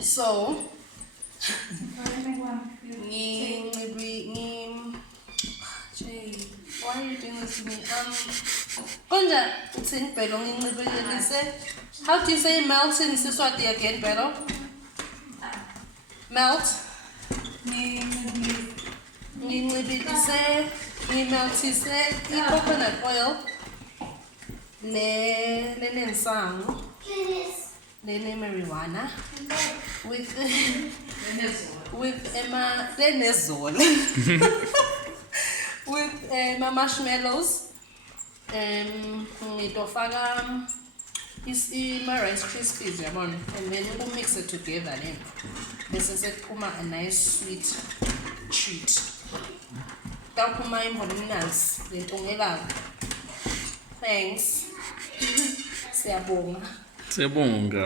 So, why are you doing this to me? Konja, it's in Pero. How do you say melt in siSwati again, Pero? Melt. Meltise coconut oil. Le marijuana with with marshmallows. Ngitofaka rice krispies yabona, and then you mix it together then. This is a nice sweet treat. Takuma imholinals lentongela. Thanks. Siyabonga. Siyabonga.